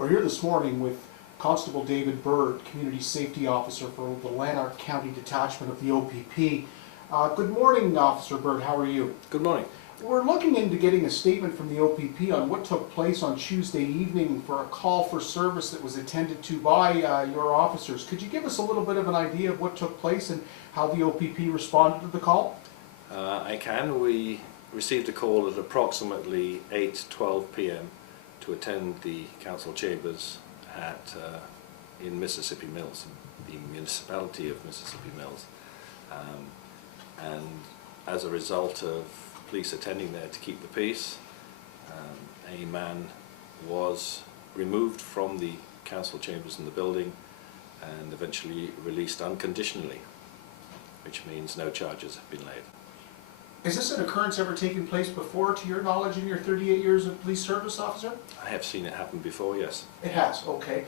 We're here this morning with Constable David Bird, Community Safety Officer for the Lanark County Detachment of the OPP. Good morning, Officer Bird. How are you? Good morning. We're looking into getting a statement from the OPP on what took place on Tuesday evening for a call for service that was attended to by your officers. Could you give us a little bit of an idea of what took place and how the OPP responded to the call? I can. We received a call at approximately 8:12 p.m. to attend the council chambers in Mississippi Mills, the municipality of Mississippi Mills. And as a result of police attending there to keep the peace, a man was removed from the council chambers in the building and eventually released unconditionally, which means no charges have been laid. Is this an occurrence ever taken place before, to your knowledge, in your 38 years of police service, officer? I have seen it happen before, yes. It has, okay.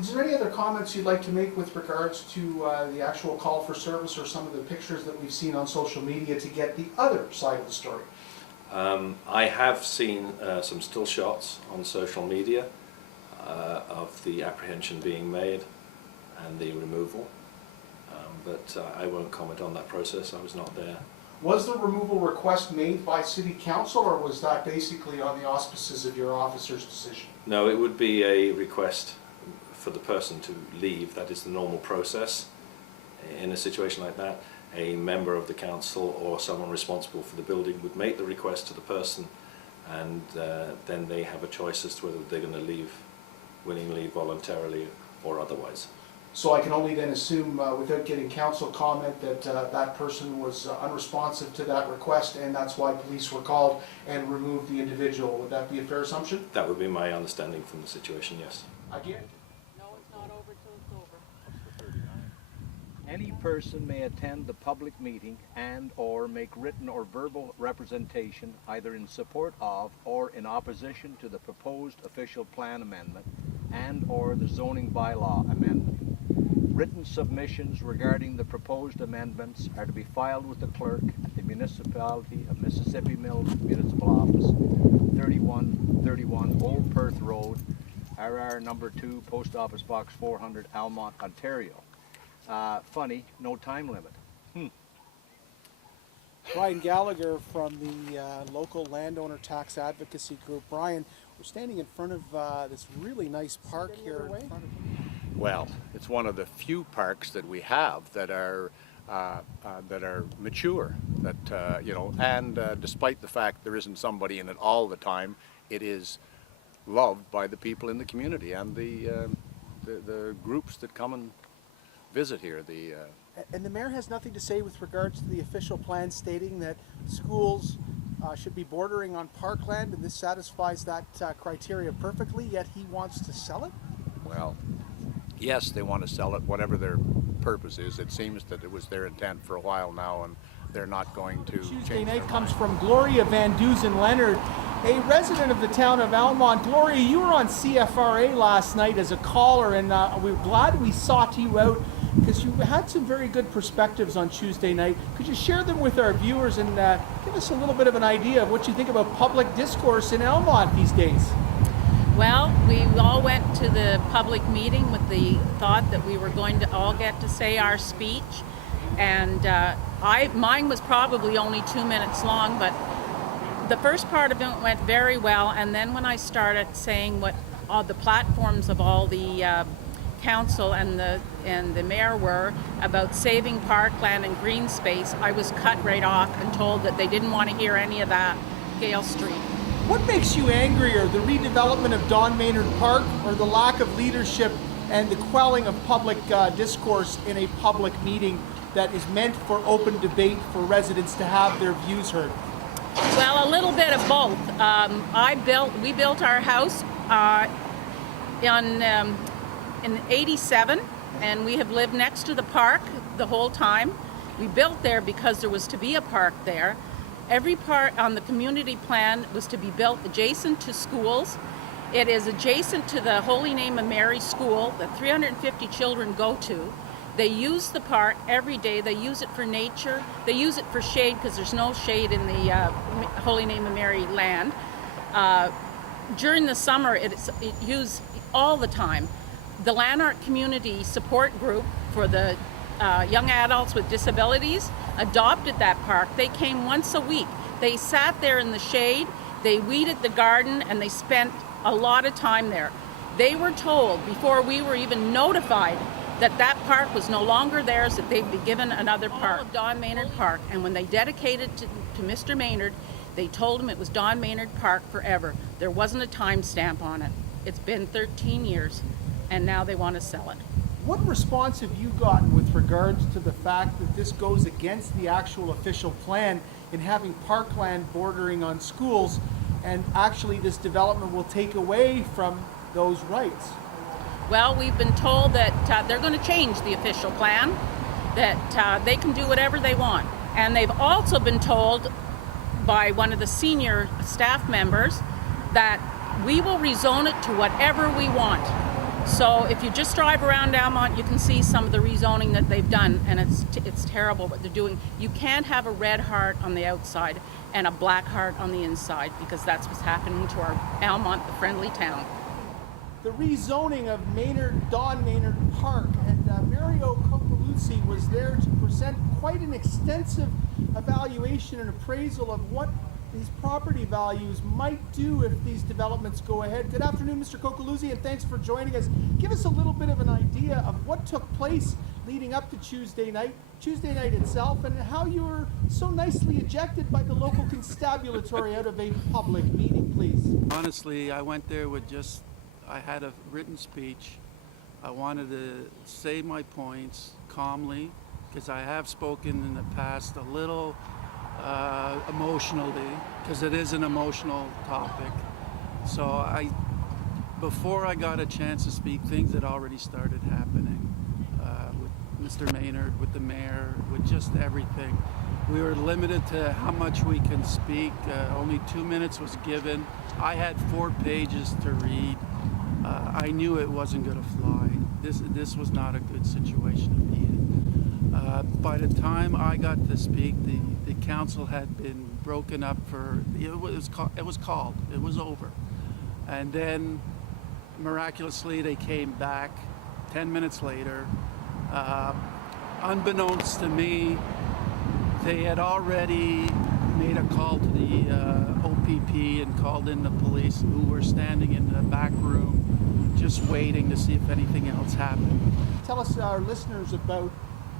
Is there any other comments you'd like to make with regards to the actual call for service or some of the pictures that we've seen on social media to get the other side of the story? I have seen some still shots on social media of the apprehension being made and the removal, but I won't comment on that process. I was not there. Was the removal request made by City Council, or was that basically on the auspices of your officer's decision? No, it would be a request for the person to leave. That is the normal process. In a situation like that, a member of the council or someone responsible for the building would make the request to the person, and then they have a choice as to whether they're going to leave willingly, voluntarily, or otherwise. So I can only then assume, without getting council comment, that that person was unresponsive to that request, and that's why police were called and removed the individual. Would that be a fair assumption? That would be my understanding from the situation, yes. Again? No, it's not over till it's over. Any person may attend the public meeting and or make written or verbal representation either in support of or in opposition to the proposed official plan amendment and or the zoning bylaw amendment. Written submissions regarding the proposed amendments are to be filed with the clerk at the Municipality of Mississippi Mills Municipal Office, 3131 Old Perth Road, RR number 2, Post Office Box 400, Almonte, Ontario. Funny, no time limit. Brian Gallagher from the local landowner tax advocacy group. Brian, we're standing in front of this really nice park here in front of you. Well, it's one of the few parks that we have that are mature. That and despite the fact there isn't somebody in it all the time, it is loved by the people in the community and the groups that come and visit here. And the mayor has nothing to say with regards to the official plan stating that schools should be bordering on parkland, and this satisfies that criteria perfectly, yet he wants to sell it? Well, yes, they want to sell it, whatever their purpose is. It seems that it was their intent for a while now, and they're not going to Tuesday change night their comes mind. from Gloria Van Duzen Leonard, a resident of the town of Almonte. Gloria, you were on CFRA last night as a caller, and we're glad we sought you out because you had some very good perspectives on Tuesday night. Could you share them with our viewers and give us a little bit of an idea of what you think about public discourse in Almonte these days? Well, we all went to the public meeting with the thought that we were going to all get to say our speech, and mine was probably only 2 minutes long, but the first part of it went very well, and then when I started saying what all the platforms of all the council and the mayor were about saving parkland and green space, I was cut right off and told that they didn't want to hear any of that. Gale Street. What makes you angrier, the redevelopment of Don Maynard Park or the lack of leadership and the quelling of public discourse in a public meeting that is meant for open debate for residents to have their views heard? Well, a little bit of both. We built our house in '87, and we have lived next to the park the whole time. We built there because there was to be a park there. Every part on the community plan was to be built adjacent to schools. It is adjacent to the Holy Name of Mary School that 350 children go to. They use the park every day. They use it for nature. They use it for shade because there's no shade in the Holy Name of Mary land. during the summer, it's used all the time. The Lanark Community Support Group for the young adults with disabilities adopted that park. They came once a week. They sat there in the shade, they weeded the garden, and they spent a lot of time there. They were told before we were even notified that that park was no longer theirs, that they'd be given another park. All of Don Maynard Park, and when they dedicated to Mr. Maynard, they told him it was Don Maynard Park forever. There wasn't a time stamp on it. It's been 13 years, and now they want to sell it. What response have you gotten with regards to the fact that this goes against the actual official plan in having parkland bordering on schools, and actually this development will take away from those rights? Well, we've been told that they're going to change the official plan, that they can do whatever they want. And they've also been told by one of the senior staff members that we will rezone it to whatever we want. So if you just drive around Almonte, you can see some of the rezoning that they've done, and it's terrible what they're doing. You can't have a red heart on the outside and a black heart on the inside, because that's what's happening to our Almonte, the friendly town. The rezoning of Don Maynard Park, and Mario Coccoluzzi was there to present quite an extensive evaluation and appraisal of what these property values might do if these developments go ahead. Good afternoon, Mr. Coccoluzzi, and thanks for joining us. Give us a little bit of an idea of what took place leading up to Tuesday night itself, and how you were so nicely ejected by the local constabulary out of a public meeting, please. Honestly, I went there with I had a written speech. I wanted to say my points calmly, because I have spoken in the past a little emotionally, because it is an emotional topic. So before I got a chance to speak, things had already started happening with Mr. Maynard, with the mayor, with just everything. We were limited to how much we can speak. Only 2 minutes was given. I had 4 pages to read. I knew it wasn't going to fly. This was not a good situation to be in. By the time I got to speak, the council had been broken up it was over. And then miraculously they came back 10 minutes later. Unbeknownst to me, they had already made a call to the OPP and called in the police, who were standing in the back room just waiting to see if anything else happened. Tell us, our listeners, about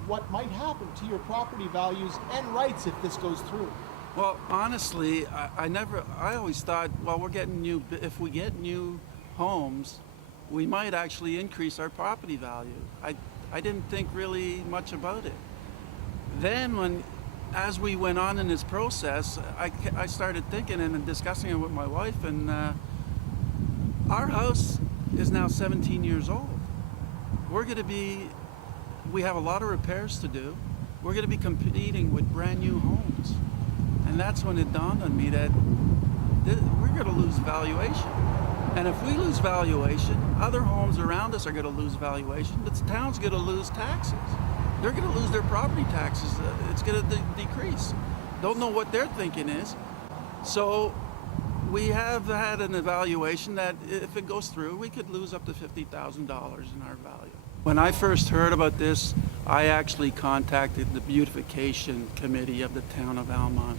what might happen to your property values and rights if this goes through. Well, honestly, I always thought, well, if we get new homes, we might actually increase our property value. I didn't think really much about it. Then as we went on in this process, I started thinking and discussing it with my wife, and our house is now 17 years old. We have a lot of repairs to do. We're going to be competing with brand new homes. And that's when it dawned on me that we're going to lose valuation. And if we lose valuation, other homes around us are going to lose valuation. The town's going to lose taxes. They're going to lose their property taxes. It's going to decrease. Don't know what their thinking is. So we have had an evaluation that if it goes through, we could lose up to $50,000 in our value. When I first heard about this, I actually contacted the beautification committee of the town of Almonte.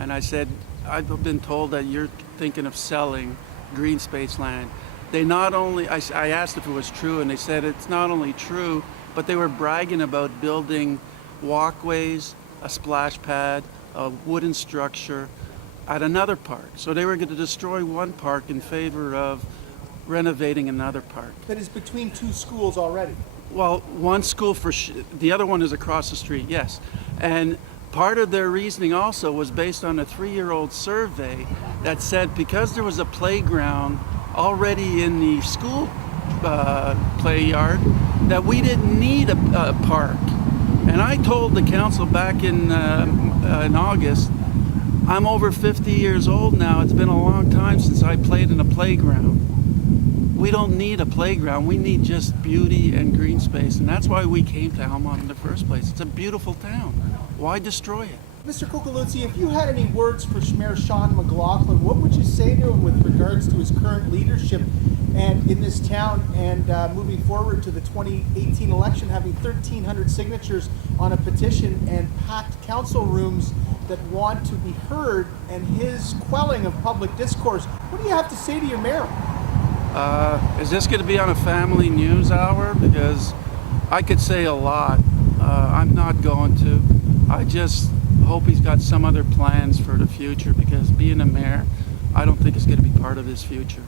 And I said, I've been told that you're thinking of selling green space land. I asked if it was true, and they said it's not only true, but they were bragging about building walkways, a splash pad, a wooden structure at another park. So they were going to destroy one park in favor of renovating another park. That is between 2 schools already. Well, one school the other one is across the street, yes. And part of their reasoning also was based on a 3-year-old survey that said because there was a playground already in the school play yard, that we didn't need a park. And I told the council back in August, I'm over 50 years old now. It's been a long time since I played in a playground. We don't need a playground. We need just beauty and green space. And that's why we came to Almonte in the first place. It's a beautiful town. Why destroy it? Mr. Kukulutsi, if you had any words for Mayor Sean McLaughlin, what would you say to him with regards to his current leadership and in this town and moving forward to the 2018 election, having 1,300 signatures on a petition and packed council rooms that want to be heard, and his quelling of public discourse? What do you have to say to your mayor? Is this going to be on a family news hour? Because I could say a lot. I'm not going to. I just hope he's got some other plans for the future, because being a mayor, I don't think is going to be part of his future.